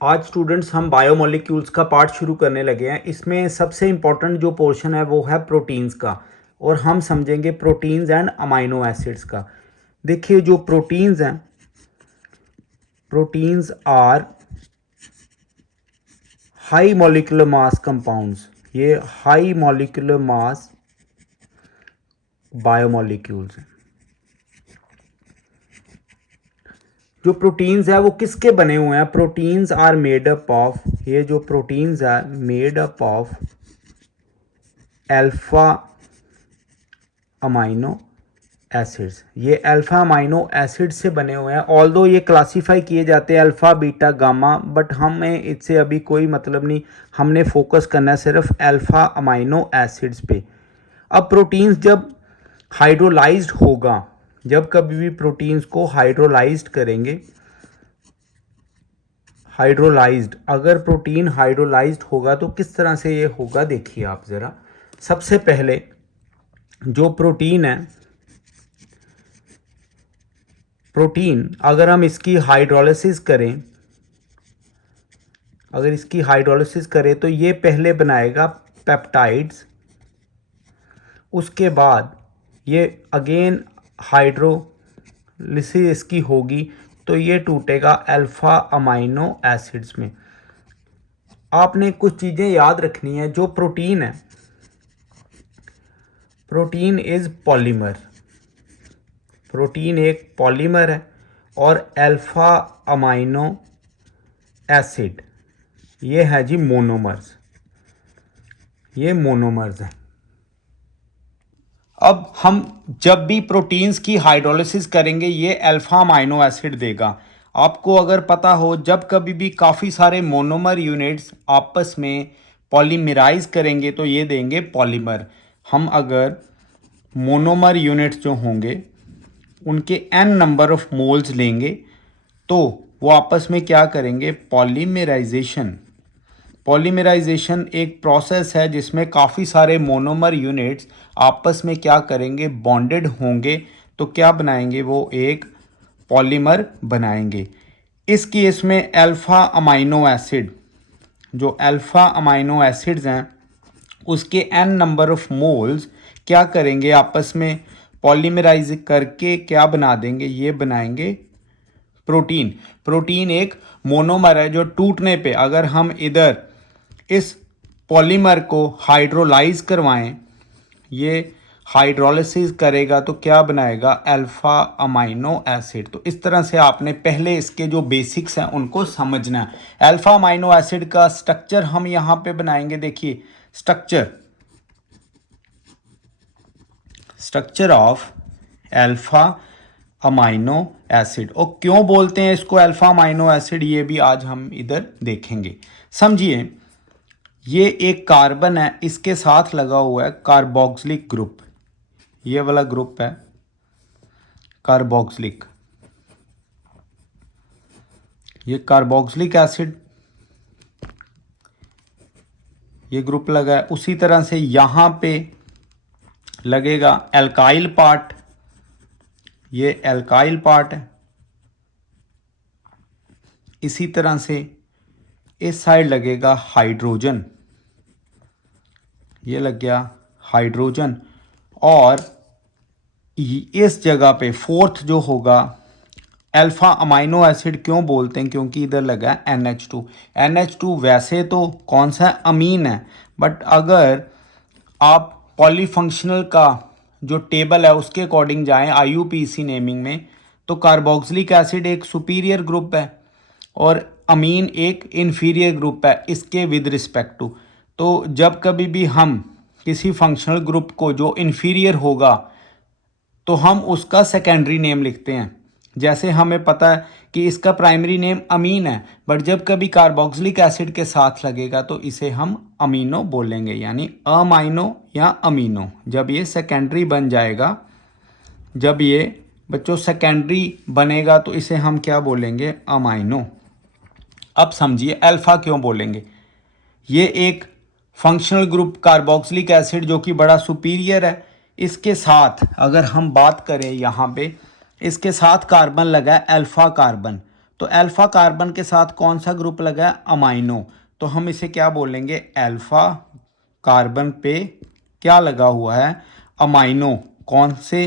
आज स्टूडेंट्स हम बायोमोलिक्यूल्स का पार्ट शुरू करने लगे हैं। इसमें सबसे इम्पॉर्टेंट जो पोर्शन है वो है प्रोटीन्स का, और हम समझेंगे प्रोटीन्स एंड अमाइनो एसिड्स का। देखिए जो प्रोटीन्स हैं, proteins are high molecular mass compounds. ये हाई मॉलिक्यूलर मास बायोमोलिक्यूल्स हैं। जो प्रोटीन्स है वो किसके बने हुए हैं? Proteins are made up of, ये जो प्रोटीन्स है made up of alpha amino acids. ये अल्फा अमाइनो एसिड से बने हुए हैं। ऑल्दो ये क्लासीफाई किए जाते हैं अल्फा बीटा गामा, बट हमें इससे अभी कोई मतलब नहीं। हमने फोकस करना है सिर्फ अल्फा अमाइनो एसिड्स पे। अब प्रोटीन्स जब हाइड्रोलाइज्ड होगा, जब कभी भी प्रोटीन्स को हाइड्रोलाइज्ड करेंगे, हाइड्रोलाइज्ड, अगर प्रोटीन हाइड्रोलाइज्ड होगा तो किस तरह से ये होगा देखिए आप ज़रा। सबसे पहले जो प्रोटीन है, प्रोटीन अगर हम इसकी हाइड्रोलिसिस करें, अगर इसकी हाइड्रोलिसिस करें तो ये पहले बनाएगा पेप्टाइड्स, उसके बाद ये अगेन हाइड्रोलिसिस इसकी होगी तो ये टूटेगा अल्फा अमाइनो एसिड्स में। आपने कुछ चीज़ें याद रखनी है। जो प्रोटीन है, प्रोटीन इज पॉलीमर, प्रोटीन एक पॉलीमर है, और अल्फा अमाइनो एसिड ये है जी मोनोमर्स, ये मोनोमर्स हैं। अब हम जब भी प्रोटीन्स की हाइड्रोलिसिस करेंगे ये अल्फा अमाइनो एसिड देगा। आपको अगर पता हो, जब कभी भी काफ़ी सारे मोनोमर यूनिट्स आपस में पॉलीमराइज करेंगे तो ये देंगे पॉलीमर। हम अगर मोनोमर यूनिट्स जो होंगे उनके n नंबर ऑफ मोल्स लेंगे तो वो आपस में क्या करेंगे? पॉलीमराइजेशन। पॉलीमराइजेशन एक प्रोसेस है जिसमें काफ़ी सारे मोनोमर यूनिट्स आपस में क्या करेंगे? बॉन्डेड होंगे, तो क्या बनाएंगे? वो एक पॉलीमर बनाएंगे। इस केस में अल्फा अमाइनो एसिड, जो अल्फा अमाइनो एसिड्स हैं उसके n नंबर ऑफ मोल्स क्या करेंगे? आपस में पॉलीमराइज करके क्या बना देंगे? ये बनाएंगे प्रोटीन। प्रोटीन एक मोनोमर है जो टूटने पे अगर हम इधर इस पॉलीमर को हाइड्रोलाइज करवाएं, ये हाइड्रोलिसिस करेगा तो क्या बनाएगा? Alpha amino acid. तो इस तरह से आपने पहले इसके जो बेसिक्स हैं उनको समझना है। अल्फा अमाइनो एसिड का स्ट्रक्चर हम यहाँ पे बनाएंगे। देखिए structure of alpha amino acid, और क्यों बोलते हैं इसको अल्फा अमाइनो एसिड ये भी आज हम इधर देखेंगे। समझिए, ये एक कार्बन है, इसके साथ लगा हुआ है कार्बोक्सिलिक ग्रुप। ये वाला ग्रुप है कार्बोक्सिलिक, ये कार्बोक्सिलिक एसिड, ये ग्रुप लगा है। उसी तरह से यहाँ पे लगेगा एल्काइल पार्ट, ये एल्काइल पार्ट है। इसी तरह से इस साइड लगेगा हाइड्रोजन, ये लग गया हाइड्रोजन। और इस जगह पे फोर्थ जो होगा अल्फा अमाइनो एसिड क्यों बोलते हैं? क्योंकि इधर लगा है NH2। NH2 वैसे तो कौन सा अमीन है, बट अगर आप पॉलीफंक्शनल का जो टेबल है उसके अकॉर्डिंग जाएं IUPAC नेमिंग में, तो कार्बोक्सिलिक एसिड एक सुपीरियर ग्रुप है और अमीन एक इन्फीरियर ग्रुप है इसके विद रिस्पेक्ट टू। तो जब कभी भी हम किसी फंक्शनल ग्रुप को जो इन्फीरियर होगा तो हम उसका सेकेंडरी नेम लिखते हैं। जैसे हमें पता है कि इसका प्राइमरी नेम अमीन है, बट जब कभी कार्बोक्सिलिक एसिड के साथ लगेगा तो इसे हम अमीनो बोलेंगे, यानी अमाइनो या अमीनो। जब ये सेकेंडरी बन जाएगा, जब ये बच्चों सेकेंडरी बनेगा तो इसे हम क्या बोलेंगे? अमाइनो। अब समझिए अल्फा क्यों बोलेंगे। ये एक फंक्शनल ग्रुप कार्बोक्सिलिक एसिड जो कि बड़ा सुपीरियर है, इसके साथ अगर हम बात करें यहाँ पे, इसके साथ कार्बन लगा है अल्फा कार्बन, तो अल्फा कार्बन के साथ कौन सा ग्रुप लगा है? अमाइनो। तो हम इसे क्या बोलेंगे? अल्फा कार्बन पे क्या लगा हुआ है? अमाइनो। कौन से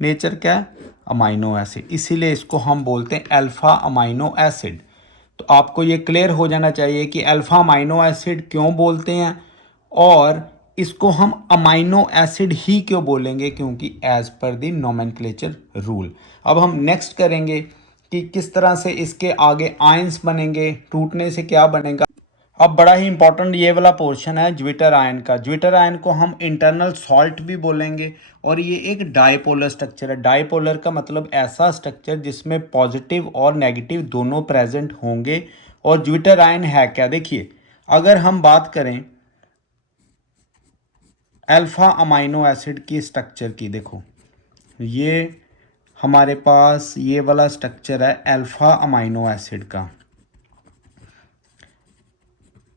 नेचर का है? अमाइनो एसिड, इसीलिए इसको हम बोलते हैं अल्फा अमाइनो एसिड। तो आपको ये क्लियर हो जाना चाहिए कि अल्फा अमाइनो एसिड क्यों बोलते हैं और इसको हम अमाइनो एसिड ही क्यों बोलेंगे, क्योंकि as per the nomenclature rule. अब हम नेक्स्ट करेंगे कि किस तरह से इसके आगे आयंस बनेंगे, टूटने से क्या बनेगा। अब बड़ा ही इंपॉर्टेंट ये वाला पोर्शन है ज्विटर आयन का। ज्विटर आयन को हम इंटरनल सॉल्ट भी बोलेंगे और ये एक डायपोलर स्ट्रक्चर है। डायपोलर का मतलब ऐसा स्ट्रक्चर जिसमें पॉजिटिव और नेगेटिव दोनों प्रेजेंट होंगे। और ज्विटर आयन है क्या? देखिए, अगर हम बात करें अल्फा अमाइनो एसिड की स्ट्रक्चर की, देखो ये हमारे पास ये वाला स्ट्रक्चर है अल्फा अमाइनो एसिड का।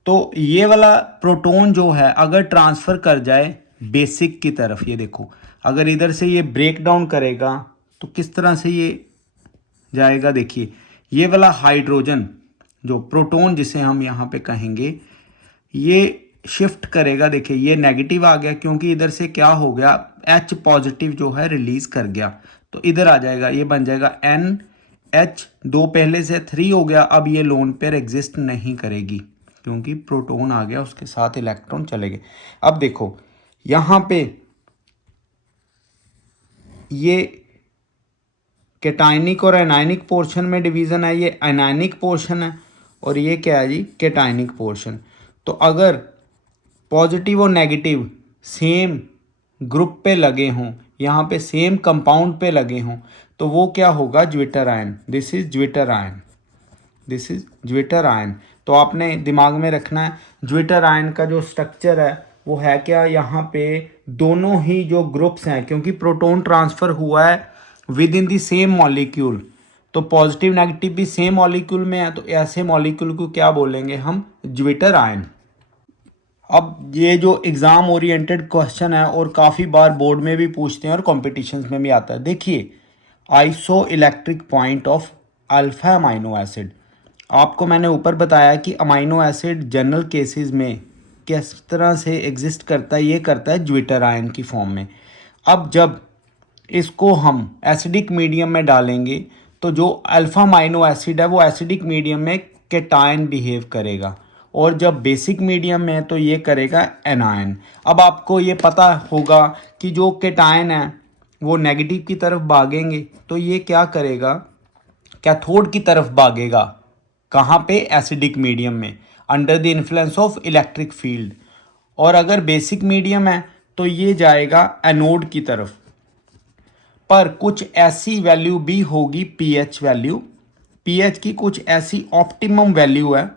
तो ये वाला प्रोटॉन जो है अगर ट्रांसफ़र कर जाए बेसिक की तरफ, ये देखो अगर इधर से ये ब्रेक डाउन करेगा तो किस तरह से ये जाएगा। देखिए ये वाला हाइड्रोजन जो प्रोटॉन जिसे हम यहाँ पे कहेंगे, ये शिफ्ट करेगा। देखिए ये नेगेटिव आ गया क्योंकि इधर से क्या हो गया, H पॉजिटिव जो है रिलीज कर गया, तो इधर आ जाएगा, ये बन जाएगा NH। दो पहले से 3 हो गया, अब ये लोन पेयर एग्जिस्ट नहीं करेगी क्योंकि प्रोटॉन आ गया, उसके साथ इलेक्ट्रॉन चले गए। अब देखो यहाँ पे ये कैटायनिक और एनायनिक पोर्शन में डिवीज़न है, ये एनायनिक पोर्शन है और ये क्या है जी, कैटायनिक पोर्शन। तो अगर पॉजिटिव और नेगेटिव सेम ग्रुप पे लगे हों, यहाँ पे सेम कंपाउंड पे लगे हों, तो वो क्या होगा? Zwitter ion. This is zwitter ion, this is zwitter ion. तो आपने दिमाग में रखना है ज्विटर आयन का जो स्ट्रक्चर है वो है क्या, यहाँ पे दोनों ही जो ग्रुप्स हैं, क्योंकि प्रोटॉन ट्रांसफ़र हुआ है with in the same molecule, तो पॉजिटिव नेगेटिव भी सेम मॉलिक्यूल में है, तो ऐसे मॉलिक्यूल को क्या बोलेंगे हम? Zwitter ion. अब ये जो एग्ज़ाम ओरिएंटेड क्वेश्चन है और काफ़ी बार बोर्ड में भी पूछते हैं और कॉम्पिटिशन्स में भी आता है। देखिए iso electric point of alpha amino acid, आपको मैंने ऊपर बताया कि अमाइनो एसिड जनरल केसेस में किस तरह से एग्जिस्ट करता है, ये करता है ज्विटर आयन की फॉर्म में। अब जब इसको हम एसिडिक मीडियम में डालेंगे तो जो अल्फा अमाइनो एसिड है वो एसिडिक मीडियम में केटायन बिहेव करेगा, और जब बेसिक मीडियम में है तो ये करेगा एनायन। अब आपको ये पता होगा कि जो केटायन है वो नेगेटिव की तरफ भागेंगे, तो ये क्या करेगा? कैथोड की तरफ भागेगा। कहाँ पे? एसिडिक मीडियम में, under the influence of electric field. और अगर बेसिक मीडियम है तो ये जाएगा एनोड की तरफ। पर कुछ ऐसी वैल्यू भी होगी, पीएच वैल्यू, पीएच की कुछ ऐसी ऑप्टिमम वैल्यू है,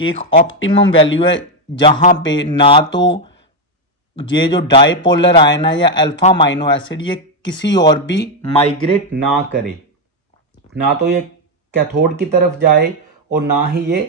एक ऑप्टिमम वैल्यू है जहाँ पे ना तो ये जो डाइपोलर आयन है या अल्फा अमाइनो एसिड ये किसी और भी माइग्रेट ना करे, ना तो ये कैथोड की तरफ जाए और ना ही ये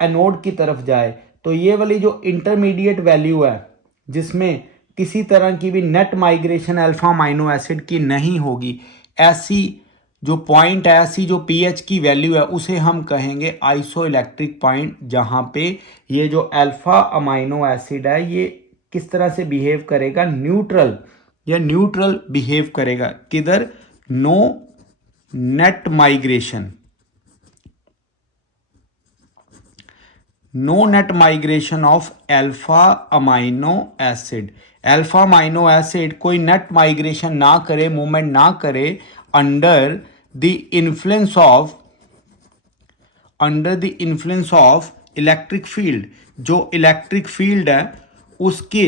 एनोड की तरफ जाए। तो ये वाली जो इंटरमीडिएट वैल्यू है जिसमें किसी तरह की भी net migration alpha amino acid की नहीं होगी, ऐसी जो पॉइंट है, ऐसी जो पीएच की वैल्यू है, उसे हम कहेंगे आइसो इलेक्ट्रिक पॉइंट, जहाँ पे ये जो अल्फा अमाइनो एसिड है ये किस तरह से बिहेव करेगा? न्यूट्रल, या न्यूट्रल बिहेव करेगा। किधर? No net migration, no net migration of alpha amino acid. Alpha amino acid कोई नेट माइग्रेशन ना करे, मूवमेंट ना करे under the influence of electric field. जो इलेक्ट्रिक फील्ड है उसके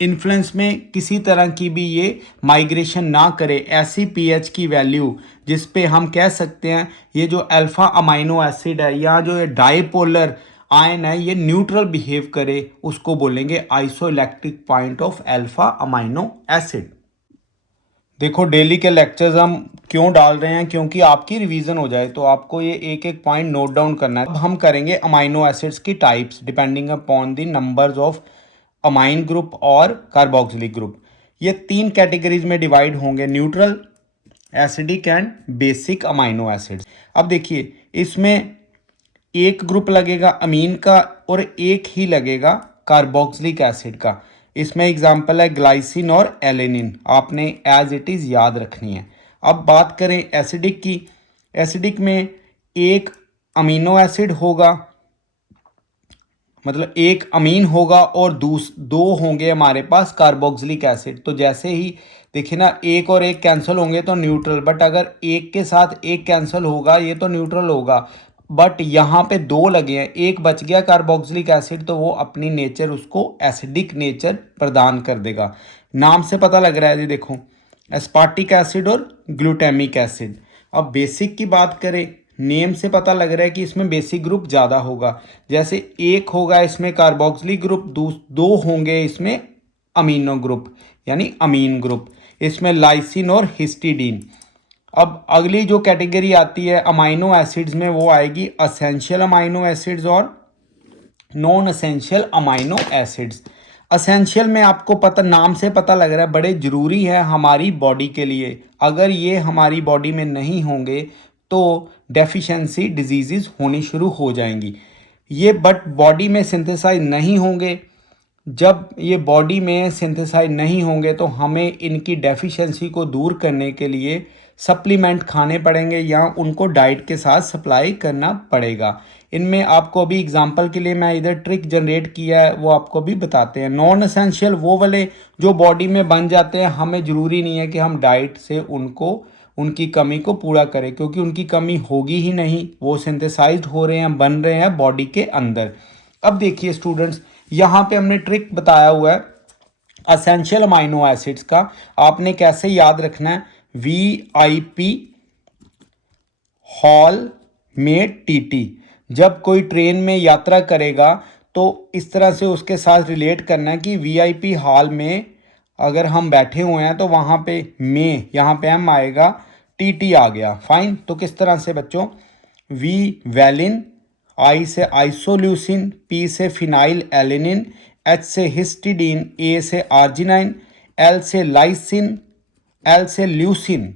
इन्फ्लुएंस में किसी तरह की भी ये माइग्रेशन ना करे, ऐसी पीएच की वैल्यू जिस पे हम कह सकते हैं ये जो अल्फा अमाइनो एसिड है या जो ये डाइपोलर आयन है ये न्यूट्रल बिहेव करे, उसको बोलेंगे iso electric point of alpha amino acid. देखो डेली के लेक्चर्स हम क्यों डाल रहे हैं, क्योंकि आपकी रिवीजन हो जाए, तो आपको ये एक एक पॉइंट नोट डाउन करना है। अब हम करेंगे अमाइनो एसिड्स की types depending upon the numbers of amine group और कार्बोक्सिलिक ग्रुप। ये 3 कैटेगरीज में डिवाइड होंगे, neutral, acidic and basic amino acids. अब देखिए इसमें एक ग्रुप लगेगा अमीन का और एक ही लगेगा कार्बोक्सिलिक एसिड का। इसमें एग्जांपल है ग्लाइसिन और एलेनिन, आपने एज इट इज़ याद रखनी है। अब बात करें एसिडिक की, एसिडिक में एक अमीनो एसिड होगा, मतलब एक अमीन होगा और दो होंगे हमारे पास कार्बोक्सिलिक एसिड। तो जैसे ही देखिए ना, एक और एक कैंसिल होंगे तो न्यूट्रल, बट अगर एक के साथ एक कैंसिल होगा ये तो न्यूट्रल होगा। बट यहाँ पे दो लगे हैं, एक बच गया कार्बोक्सिलिक एसिड, तो वो अपनी नेचर उसको एसिडिक नेचर प्रदान कर देगा। नाम से पता लग रहा है जी, देखो एस्पार्टिक एसिड और ग्लूटामिक एसिड। अब बेसिक की बात करें, नेम से पता लग रहा है कि इसमें बेसिक ग्रुप ज़्यादा होगा। जैसे एक होगा इसमें कार्बोक्सिलिक ग्रुप, दो होंगे इसमें अमीनो ग्रुप यानी अमीन ग्रुप, इसमें लाइसिन और हिस्टिडीन। अब अगली जो कैटेगरी आती है अमाइनो एसिड्स में, वो आएगी असेंशियल अमाइनो एसिड्स और non essential amino acids. Essential में आपको पता, नाम से पता लग रहा है बड़े ज़रूरी है हमारी बॉडी के लिए। अगर ये हमारी बॉडी में नहीं होंगे तो डेफिशिएंसी डिजीज़ होनी शुरू हो जाएंगी। ये बट बॉडी में सिंथेसाइज नहीं होंगे। जब ये बॉडी में सिंथेसाइज नहीं होंगे तो हमें इनकी डेफिशिएंसी को दूर करने के लिए सप्लीमेंट खाने पड़ेंगे या उनको डाइट के साथ सप्लाई करना पड़ेगा। इनमें आपको अभी एग्जांपल के लिए मैं इधर ट्रिक जनरेट किया है, वो आपको भी बताते हैं। नॉन एसेंशियल वो वाले जो बॉडी में बन जाते हैं, हमें ज़रूरी नहीं है कि हम डाइट से उनको उनकी कमी को पूरा करें, क्योंकि उनकी कमी होगी ही नहीं, वो सिंथेसाइज्ड हो रहे हैं, बन रहे हैं बॉडी के अंदर। अब देखिए स्टूडेंट्स, यहाँ पे हमने ट्रिक बताया हुआ है असेंशियल अमाइनो एसिड्स का। आपने कैसे याद रखना है, VIP हॉल में TT। जब कोई ट्रेन में यात्रा करेगा तो इस तरह से उसके साथ रिलेट करना है कि VIP हॉल में अगर हम बैठे हुए हैं तो वहाँ पे में, यहाँ पे M आएगा, TT आ गया, फाइन। तो किस तरह से बच्चों, V वैलिन, I से आइसोल्यूसिन, P से फिनाइल एलेनिन, H से हिस्टिडीन, A से आर्जिनाइन, L से लाइसिन, L से ल्यूसिन,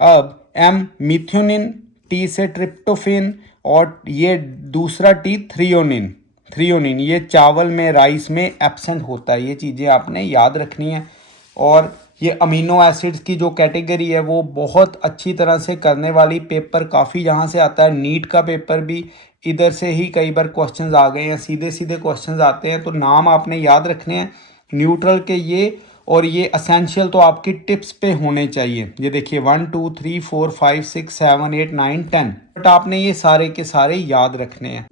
अब M मिथ्योनिन, T से ट्रिप्टोफेन और ये दूसरा T थ्रियोनिन। थ्रियोनिन ये चावल में, राइस में एब्सेंट होता है, ये चीज़ें आपने याद रखनी है। और ये अमीनो एसिड्स की जो कैटेगरी है वो बहुत अच्छी तरह से करने वाली, पेपर काफ़ी यहाँ से आता है, नीट का पेपर भी इधर से ही कई बार क्वेश्चंस आ गए हैं, सीधे सीधे क्वेश्चंस आते हैं। तो नाम आपने याद रखने हैं न्यूट्रल के ये, और ये असेंशियल तो आपकी टिप्स पे होने चाहिए। ये देखिए 1 2 3 4 5 6 7 8 9 10, बट आपने ये सारे के सारे याद रखने हैं।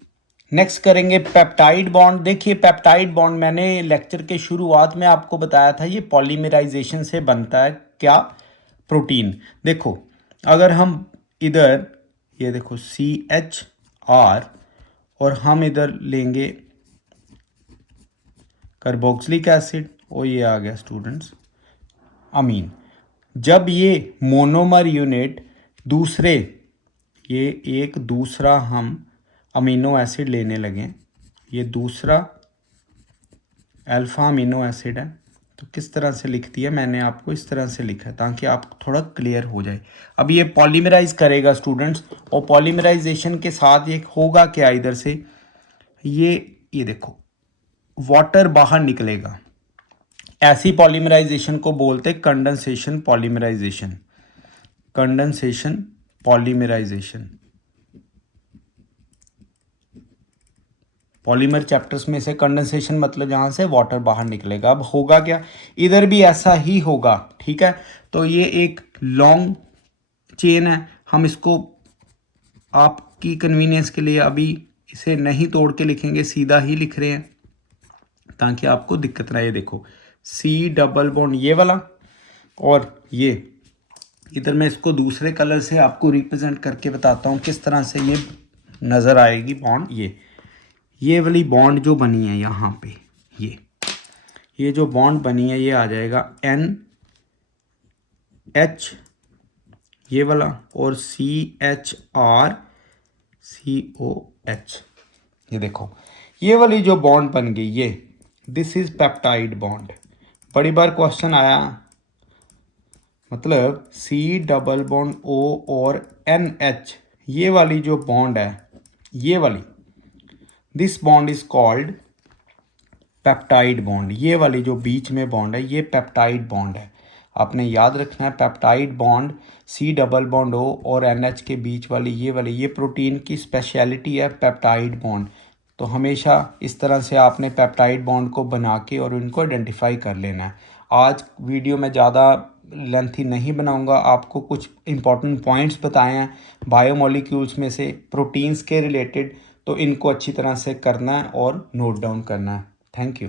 नेक्स्ट करेंगे पेप्टाइड बॉन्ड। देखिए पेप्टाइड बॉन्ड मैंने लेक्चर के शुरुआत में आपको बताया था, ये पॉलीमराइजेशन से बनता है क्या, प्रोटीन। देखो अगर हम इधर ये देखो CHR और हम इधर लेंगे कार्बोक्सिलिक एसिड और ये आ गया स्टूडेंट्स अमीन। जब ये मोनोमर यूनिट दूसरे, ये एक दूसरा हम अमीनो एसिड लेने लगे, ये दूसरा अल्फ़ा अमीनो एसिड है, तो किस तरह से लिख दिया मैंने आपको, इस तरह से लिखा है ताकि आप थोड़ा क्लियर हो जाए। अब ये पॉलीमराइज करेगा स्टूडेंट्स, और पॉलीमराइजेशन के साथ ये होगा क्या, इधर से ये देखो वाटर बाहर निकलेगा। ऐसी पॉलीमराइजेशन को बोलते condensation polymerisation. Condensation polymerisation, polymer chapters में से कंडेंसेशन मतलब जहाँ से वाटर बाहर निकलेगा। अब होगा क्या, इधर भी ऐसा ही होगा, ठीक है। तो ये एक लॉन्ग चेन है, हम इसको आपकी कन्वीनियंस के लिए अभी इसे नहीं तोड़ के लिखेंगे, सीधा ही लिख रहे हैं ताकि आपको दिक्कत ना आए। देखो C डबल बॉन्ड ये वाला, और ये इधर मैं इसको दूसरे कलर से आपको रिप्रेजेंट करके बताता हूँ किस तरह से ये नज़र आएगी बॉन्ड। ये वाली बॉन्ड जो बनी है यहाँ पे, ये जो बॉन्ड बनी है ये आ जाएगा NH ये वाला और CHR COH। ये देखो ये वाली जो बॉन्ड बन गई, ये दिस इज पेप्टाइड बॉन्ड। बड़ी बार क्वेश्चन आया मतलब सी डबल बॉन्ड ओ और NH, ये वाली जो बॉन्ड है, ये वाली, this bond is called peptide bond. ये वाली जो बीच में बॉन्ड है ये पेप्टाइड बॉन्ड है। आपने याद रखना है peptide bond C double bond O और NH के बीच वाली ये प्रोटीन की स्पेशलिटी है पेप्टाइड बॉन्ड। तो हमेशा इस तरह से आपने पेप्टाइड बॉन्ड को बना के और इनको आइडेंटिफाई कर लेना है। आज वीडियो में ज़्यादा लेंथी नहीं बनाऊंगा, आपको कुछ इंपॉर्टेंट पॉइंट्स बताए हैं बायोमोलिक्यूल्स में से प्रोटीन्स के रिलेटेड, तो इनको अच्छी तरह से करना है और नोट डाउन करना है। Thank you.